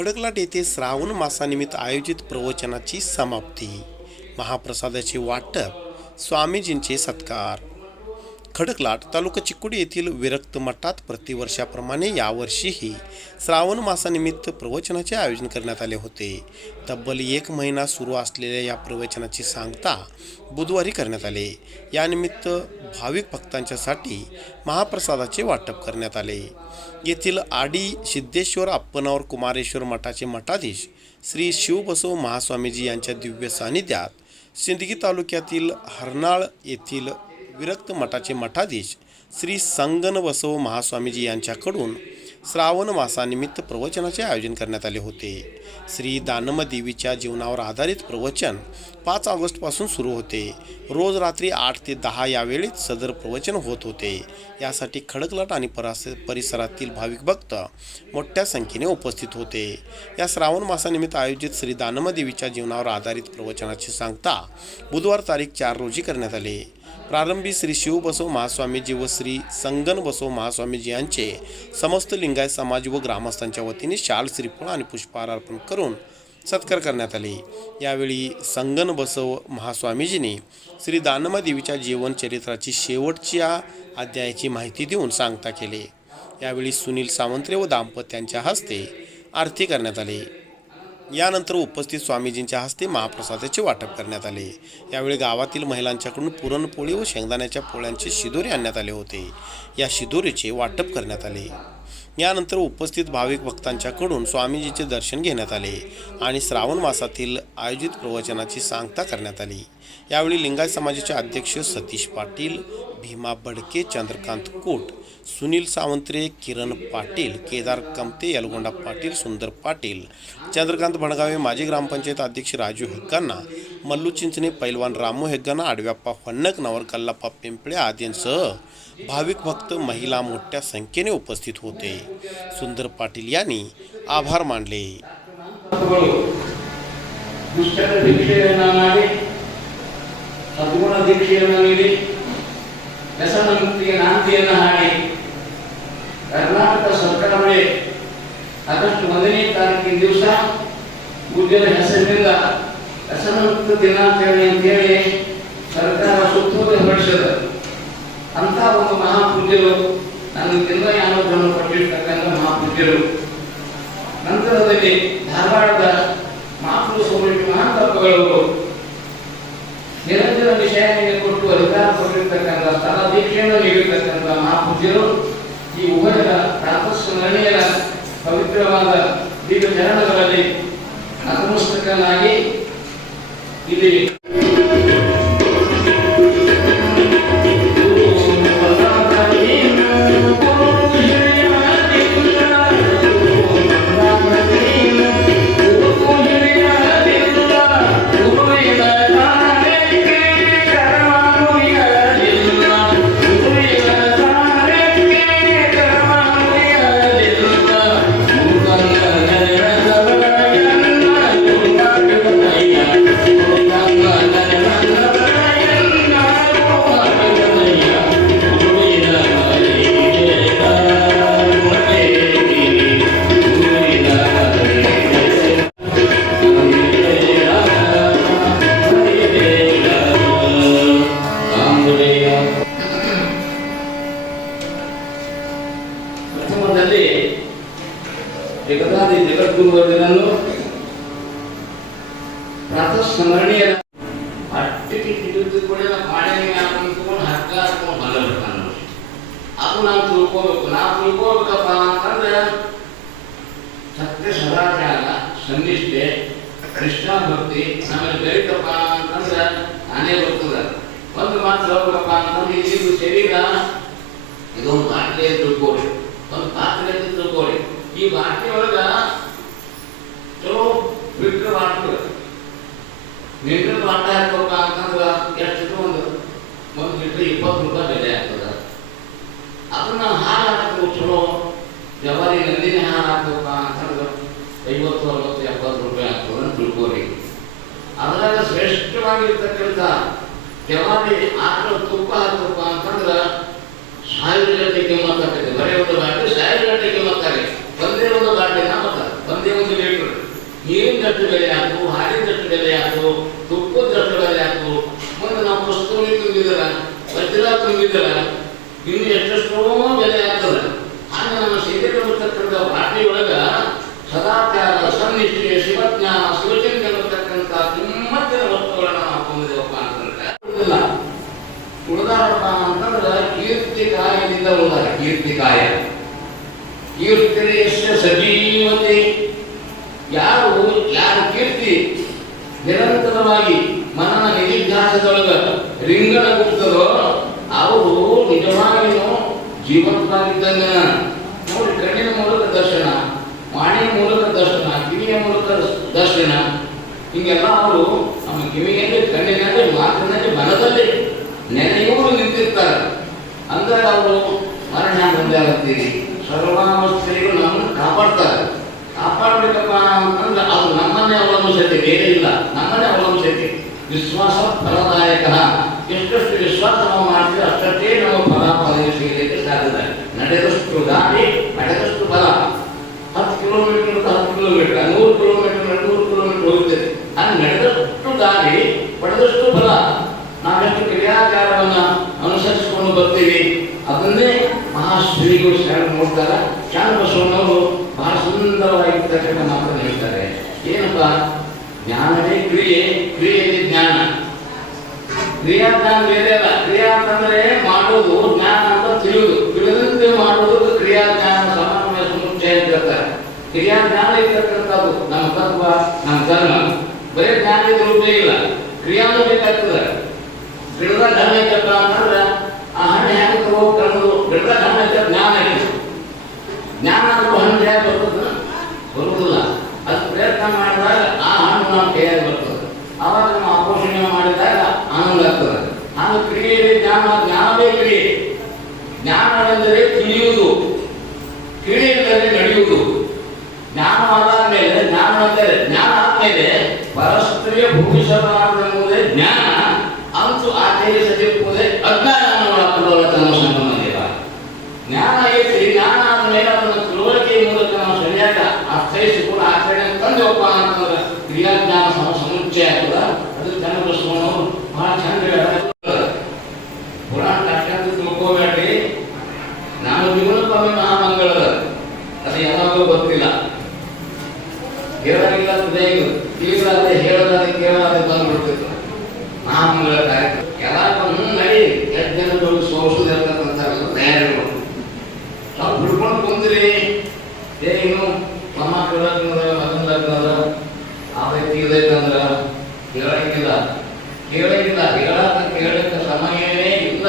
खडकलाट येथे श्रावण मासानिमित्त आयोजित प्रवचनाची समाप्ती, महाप्रसादाचे वाटप, स्वामीजींचे सत्कार. खडकलाट तालुका चिकोडी येथील विरक्त मठात प्रतिवर्षाप्रमाणे यावर्षीही श्रावण मासानिमित्त प्रवचनाचे आयोजन करण्यात आले होते. तब्बल 1 महिना सुरू असलेल्या या प्रवचनाची सांगता बुधवारी करण्यात आले. यानिमित्त भाविक भक्तांच्यासाठी महाप्रसादाचे वाटप करण्यात आले. येथील आडी सिद्धेश्वर अप्पनवर कुमारेश्वर मठाचे मठाधीश श्री शिवबसव महास्वामीजी यांच्या दिव्य सानिध्यात सिंदगी तालुक्यातील हरनाळ येथील विरक्त मठाचे मठाधीश श्री संगनबसव महास्वामीजी यांच्याकडून श्रावण मासानिमित्त प्रवचनाचे आयोजन करण्यात आले होते. श्री दानमदेवीच्या जीवनावर आधारित प्रवचन 5 ऑगस्टपासून सुरू होते. रोज रात्री 8 ते 10 या वेळेत सदर प्रवचन होत होते. यासाठी खडकलाट आणि परिसरातील भाविक भक्त मोठ्या संख्येने उपस्थित होते. या श्रावण मासानिमित्त आयोजित श्री दानमदेवीच्या जीवनावर आधारित प्रवचनाची सांगता बुधवार तारीख 4 रोजी करण्यात आले. प्रारंभी श्री शिवबसव महास्वामीजी व श्री संगनबसव महास्वामीजी यांचे समस्त लिंगायत समाज व ग्रामस्थांच्या वतीने शाल, श्रीफळ आणि पुष्पहार अर्पण करून सत्कार करण्यात आले. यावेळी संगनबसव महास्वामीजींनी श्री दानमादेवीच्या जीवनचरित्राची शेवटच्या अध्यायाची माहिती देऊन सांगता केली. यावेळी सुनील सावंत्रे व दाम्पत्यांच्या हस्ते आरती करण्यात आली. यानंतर उपस्थित स्वामीजींच्या हस्ते महाप्रसादाचे वाटप करण्यात आले. यावेळी गावातील महिलांच्याकडून पुरणपोळी व शेंगदाण्याच्या पोळ्यांचे शिदोरी आणण्यात आले होते. या शिदोरीचे वाटप करण्यात आले. यानंतर उपस्थित भाविक भक्तांच्याकडून स्वामीजीचे दर्शन घेण्यात आले आणि श्रावण मासातील आयोजित प्रवचनाची सांगता करण्यात आली. यावेळी लिंगायत समाजाचे अध्यक्ष सतीश पाटील, भीमा बडके, चंद्रकांत कोट, सुनील सावंत्रे, किरण पाटील, केदार कमते, यलगोंडा पाटील, सुंदर पाटील, चंद्रकांत भडगावे, माजी ग्रामपंचायत अध्यक्ष राजू हेग्गांना, मल्लू चिंचणे, पैलवान रामू हेग्गांना, आडव्याप्पा फन्नक, नवरकल्लाप्पा पिंपळे आदींसह भाविक भक्त महिला मोठ्या संख्येने उपस्थित होते. सुंदर पाटील यांनी आभार मानले. ಕರ್ನಾಟಕ ಸರ್ಕಾರವೇ ಆಗಸ್ಟ್ 1ನೇ ತಾರೀಕಿನ ದಿವಸ ಪೂಜ್ಯರ ಹೆಸರಿನಿಂದ ಹೆಸರು ದಿನಾಚರಣೆ ಅಂತೇಳಿ ಸರ್ಕಾರ ಸುತ್ತೋಲೆ ಹೊರಡಿಸಿದ. ಅಂತ ಒಂದು ಮಹಾಪೂಜ್ಯರು ನನಗೆ ಜಿಲ್ಲಾಯಾನವನ್ನು ಕೊಟ್ಟಿರ್ತಕ್ಕಂಥ ಮಹಾಪೂಜ್ಯರು. ನಂತರದಲ್ಲಿ ಧಾರವಾಡದ ಮಾತೃ ಸೌರಭ್ಯ ಮಹಾತತ್ವಗಳು ನಿರಂತರ ವಿಷಯಗಳಿಗೆ ಕೊಟ್ಟು ಅಧಿಕಾರ ಕೊಟ್ಟಿರ್ತಕ್ಕಂಥ ಸ್ಥಳ ದೀಕ್ಷೆಯನ್ನು ನೀಡಿರ್ತಕ್ಕಂಥ ಮಹಾಪೂಜ್ಯರು ಈ ಉಭಯದ ಪ್ರಾತಸ್ಮರಣೀಯ ಪವಿತ್ರವಾದ ದಿವ್ಯ ಚರಣಗಳಲ್ಲಿ ನತಮಸ್ತಕನಾಗಿ ಇಲ್ಲಿ ಜಗದಾದಿ ಜಗದ್ಗುರುವರನ್ನು ಪ್ರಾತಸ್ಮರಣೀಯ ಅಟ್ಟಿಗೆ ಹಿಡಿದು ಕೂಡ ಮಾಡೇನಿ ಹಾಕೊಂಡು ಹಗ್ಗ ಹಾಕೊಂಡು ಬರಬೇಕು. ಅದು ನಾವು ತಿಳ್ಕೋಬೇಕು. ನಾವು ತಿಳ್ಕೋಬೇಕಪ್ಪ ಅಂತಂದ್ರೆ ಸತ್ಯ ಸದಾಚಾರ, ಸಂನಿಷ್ಠೆ, ನಿಷ್ಠಾಭಕ್ತಿ ನಮಗೆ ಬೆಳಿತಪ್ಪ ಅಂತಂದ್ರೆ ನಾನೇ ಬರ್ತದ. ಒಂದು ಮಾತು ಹೇಳ್ಬೇಕಪ್ಪ ಅಂತಂದ್ರೆ ಇದು ಶರೀರ ಇದೊಂದು ಬಾಟ್ಲಿ ತಿಳ್ಕೊಳ್ಳಿ, ಒಂದು ಪಾತ್ರೆ ಅಂತ ತಿಳ್ಕೊಳ್ಳಿ. ಈ ಬಾಟ್ಲಿ ಒಳಗ ಚಲೋ ಫಿಲ್ಟರ್ ವಾಟರ್ ಮಿನರಲ್ ವಾಟರ್ ಹಾಕಪ್ಪ ಅಂತಂದ್ರೆ ಎಷ್ಟು ಒಂದು ಲೀಟರ್ 20 ರೂಪಾಯಿ ಬೆಲೆ ಆಗ್ತದ. ಅದನ್ನ ಹಾಲು ಹಾಕಬೇಕು, ಚಲೋ ಜವಾರಿ ನಂದಿನಿ ಹಾಲು ಹಾಕಪ್ಪ ಅಂತಂದ್ರೆ 50, 60, 70 ರೂಪಾಯಿ ಆಗ್ತದ ಅಂತ ತಿಳ್ಕೊಳ್ಳಿ. ಅದರಾಗ ಶ್ರೇಷ್ಠವಾಗಿರ್ತಕ್ಕಂಥ ಜವಾರಿ ಆಕಳ ತುಪ್ಪ ಹಾಕಪ್ಪ ಅಂತಂದ್ರೆ 1000 ಗಂಟೆ ಕಿಮ್ಮತ್ತಾಗ್ತದೆ. ಬರೀ ಒಂದು ಬಾಟ್ಲಿ 1000 ಗಂಟೆ ಕಿಮ್ಮತ್ತಾಗಲಿ. ಒಂದೇ ಒಂದು ಬಾಟ್ಲಿನ ಮತ್ತ ಒಂದೇ ಒಂದು ಲೀಟರ್ ಗದ್ದಲ ತುಂಬಿದ್ರೆ ಇನ್ನು ಎಷ್ಟೆಷ್ಟೋ ಬೆಲೆ ಆಗ್ತದೆ. ಹಾಗೆ ನಮ್ಮ ಶರೀರವಿರ್ತಕ್ಕಂಥ ಬಾಟಿ ಒಳಗ ಸದಾಚಾರ, ಸನ್ನಿಷ್ಠೆ, ಶಿವಜ್ಞಾನ, ಶಿವಚಿಂತನೆ ಇರತಕ್ಕಂಥ ಕಿಮ್ಮತ್ತಿನ ವಸ್ತುಗಳನ್ನ ನಾವು ಹೊಂದಿದೆವಪ್ಪ ಅಂತಂದ್ರೆ ಉಳಿದಾರಪ್ಪ ಅಂತಂದ್ರೆ ಕೀರ್ತಿಕಾಯದಿಂದ ಉಳಿದಾರ. ಕೀರ್ತಿಕಾಯ ಕೀರ್ತಿಯಶ್ಚ ಸಜೀವತೆ. ಯಾರು ಕೀರ್ತಿ ನಿರಂತರವಾಗಿ ಮನನ ನಿಧಿಧ್ಯಾಸದೊಳಗ ರಿಂಗಣಗುತ್ತದೋ ಅವರು ನಿಜವಾಗಿಯೂ ಜೀವಂತವಾಗಿದ್ದಂಗ. ನೋಡಿ, ಕಣ್ಣಿನ ಮೂಲಕ ದರ್ಶನ, ವಾಣಿಯ ಮೂಲಕ ದರ್ಶನ, ಕಿವಿಯ ಮೂಲಕ ದರ್ಶನ, ಹೀಗೆಲ್ಲ ಅವರು ನಮ್ಮ ಕಿವಿಯಲ್ಲಿ, ಕಣ್ಣಿನಲ್ಲಿ, ಮಾತಿನಲ್ಲಿ, ಮನದಲ್ಲಿ ನೆನೆಯೂರು ನಿಂತಿರ್ತಾರೆ. ಅಂದ್ರೆ ಅವರು ಮರಣ ಮುಂದಾಗುತ್ತೀರಿ, ಸರ್ವಾವಸ್ಥೆಗಳು ನಮ್ಮನ್ನು ಕಾಪಾಡ್ತಾರೆ. ಕಾಪಾಡಬೇಕಪ್ಪ ಅಂತಂದ್ರೆ ಅದು ನಮ್ಮನ್ನೇ ಅವಲಂಬಿಸೈತಿ, ಬೇರೆ ಇಲ್ಲ, ನಮ್ಮನ್ನೇ ಅವಲಂಬಿಸೈತಿ. ವಿಶ್ವಾಸ ಫಲದಾಯಕ. ಎಷ್ಟೆಷ್ಟು ವಿಶ್ವಾಸ ನಾವು ಮಾಡ್ತೀವಿ ಅಷ್ಟೇ ನಾವು ಫಲಾಫಲಕ್ಕೆ ಸಿಗಲಿಕ್ಕೆ ಸಾಧ್ಯತೆ. ನಡೆದಷ್ಟು ದಾರಿ, ನಡೆದಷ್ಟು ಫಲ. 10 ಕಿಲೋಮೀಟರ್ 10 ಕಿಲೋಮೀಟರ್, 100 ಕಿಲೋಮೀಟರ್ 100 ಕಿಲೋಮೀಟರ್ ಹೋಗುತ್ತದೆ. ಅದು ನಡೆದಷ್ಟು ದಾರಿ, ಪಡೆದಷ್ಟು ಫಲ. ನಾವೆಷ್ಟು ಕ್ರಿಯಾಚಾರವನ್ನ ಅನುಸರಿಸಿಕೊಂಡು ಬರ್ತೀವಿ, ಅದನ್ನೇ ಮಹಾಶ್ರೀಗಳು ಶರಣ ನೋಡ್ತಾರೆ. ಶರಣ ಬಸವಣ್ಣವರು ಬಹಳ ಸುಂದರವಾಗಿರ್ತಕ್ಕಂಥ ಮಾತನ್ನು ಹೇಳ್ತಾರೆ. ಏನಪ್ಪ? ಜ್ಞಾನವೇ ಕ್ರಿಯೆ, ಕ್ರಿಯೆಯಲ್ಲಿ ಜ್ಞಾನ. ಕ್ರಿಯಾ ಜ್ಞಾನ ಬೇರೆ ಅಲ್ಲ. ಕ್ರಿಯಾ ಅಂತಂದ್ರೆ ಮಾಡೋದು, ಜ್ಞಾನ ಅಂತ ತಿಳಿಯುವುದು, ತಿಳಿದಂತೆ ಮಾಡುವುದು ಕ್ರಿಯಾ ಜ್ಞಾನ ಸಮನ್ವಯ ಸಮುಚ್ಚಯ ಅಂತ ಹೇಳ್ತಾರೆ. ಕ್ರಿಯಾ ಜ್ಞಾನ ಇರ್ತಕ್ಕಂಥದ್ದು ನಮ್ಮ ತತ್ವ, ನಮ್ಮ ಧರ್ಮ. ಬರೀ ಜ್ಞಾನದ ರೂಪ ಇಲ್ಲ, ಕ್ರಿಯಾನು ಬೇಕಾಗ್ತದೆ. ಗಿಡದಾಗ ಹಣ್ಣು ಐತಪ್ಪ ಅಂತಂದ್ರೆ ಆ ಹಣ್ಣು ಹೆಂಗೆ ತಗೋಬೇಕು ಅನ್ನೋದು, ಗಿಡದಾಗ ಹಣ್ಣು ಐತೆ ಜ್ಞಾನ ಇದೆ. ಜ್ಞಾನ ಅನ್ನೋ ಹಣ್ಣು ಹೇಗೆ ಬರ್ತದ? ಬರುವುದಿಲ್ಲ. ಅದು ಪ್ರಯತ್ನ ಮಾಡಿದಾಗ ಆ ಹಣ್ಣು ನಾವು ಕೈಯಾಗಿ ಬರ್ತದೆ. ಆವಾಗ ನಾವು ಆಪೋಷಣೆ ಮಾಡಿದಾಗ ಆನಂದ ಆಗ್ತದೆ. ನಾನು ಕ್ರಿಯೆಯಲ್ಲಿ ಜ್ಞಾನವೇ ಕ್ರಿಯೆ. ಜ್ಞಾನವೆಂದರೆ ತಿಳಿಯುವುದು, ಕ್ರಿಯೆಯಲ್ಲಿ ನಡೆಯುವುದು. ಜ್ಞಾನವಾದಾದ್ಮೇಲೆ ಜ್ಞಾನ ಆದ್ಮೇಲೆ ಪರಸ್ತ್ರೀಯ ಭೂಮಿಸಬಾರದೆಂಬುದೇ ಜ್ಞಾನ. ಅಂತೂ ಆಚರಿಸದಿರುವುದೇ ಅಜ್ಞಾನ. ಜ್ಞಾನ ಐತಿ, ಜ್ಞಾನ ಆದ್ಮೇಲೆ ಅದನ್ನು ತಿಳುವಳಿಕೆಯ ಮೂಲಕ ನಾವು ಸರಿಯಾಗಿ ಅರ್ಥೈಸಿಕೊಂಡು ಆಚರಣೆ ತಂದೆವಪ್ಪ ಅಂತಂದ್ರೆ ಕ್ರಿಯಾಜ್ಞಾನ ಸಮುಚ್ಚಯ ಆಗ್ತದ. ಅದು ಚನ್ನಬಸವಣ್ಣವರು ಬಹಳ ಚಂದ ಪುರಾಣ ಕಷ್ಟ ತಿಳ್ಕೋಬೇಡ್ರಿ. ನಾನು ಜೀವನಕ್ಕೊಮ್ಮೆ ಮಹಾಮಂಗಳದ ಅದು ಯಾವಾಗಲೂ ಗೊತ್ತಿಲ್ಲ. ಹೇಳೋದಿಲ್ಲ ತಿಳಿದಾದ್ರೆ ಹೇಳೋದಾದ್ರೆ ಕೇಳೋದಾದ್ರೆ ಬಂದ್ಬಿಡ್ತಿತ್ತು ಮಹಾಮಂಗಳ ಕಾರ್ಯಕ್ರಮ. ಎಲ್ಲ ನಡಿ 8 ಜನಗಳು ಸೋಸುದಿರ್ತಕ್ಕಂಥ ತಯಾರಿಗಳು ನಾವು ಬಿಡ್ಕೊಂಡು ಕುಂದ್ರಿ. ಏನು ಮೊಮ್ಮಕ್ಕಳ ಮಗನ ಲಗ್ನದ ಆ ವ್ಯಕ್ತಿ ಇದೈತಂದ್ರ ಕೇಳಕ್ಕಿಲ್ಲ, ಕೇಳಕ್ಕೆ ಸಮಯವೇ ಇಲ್ಲ.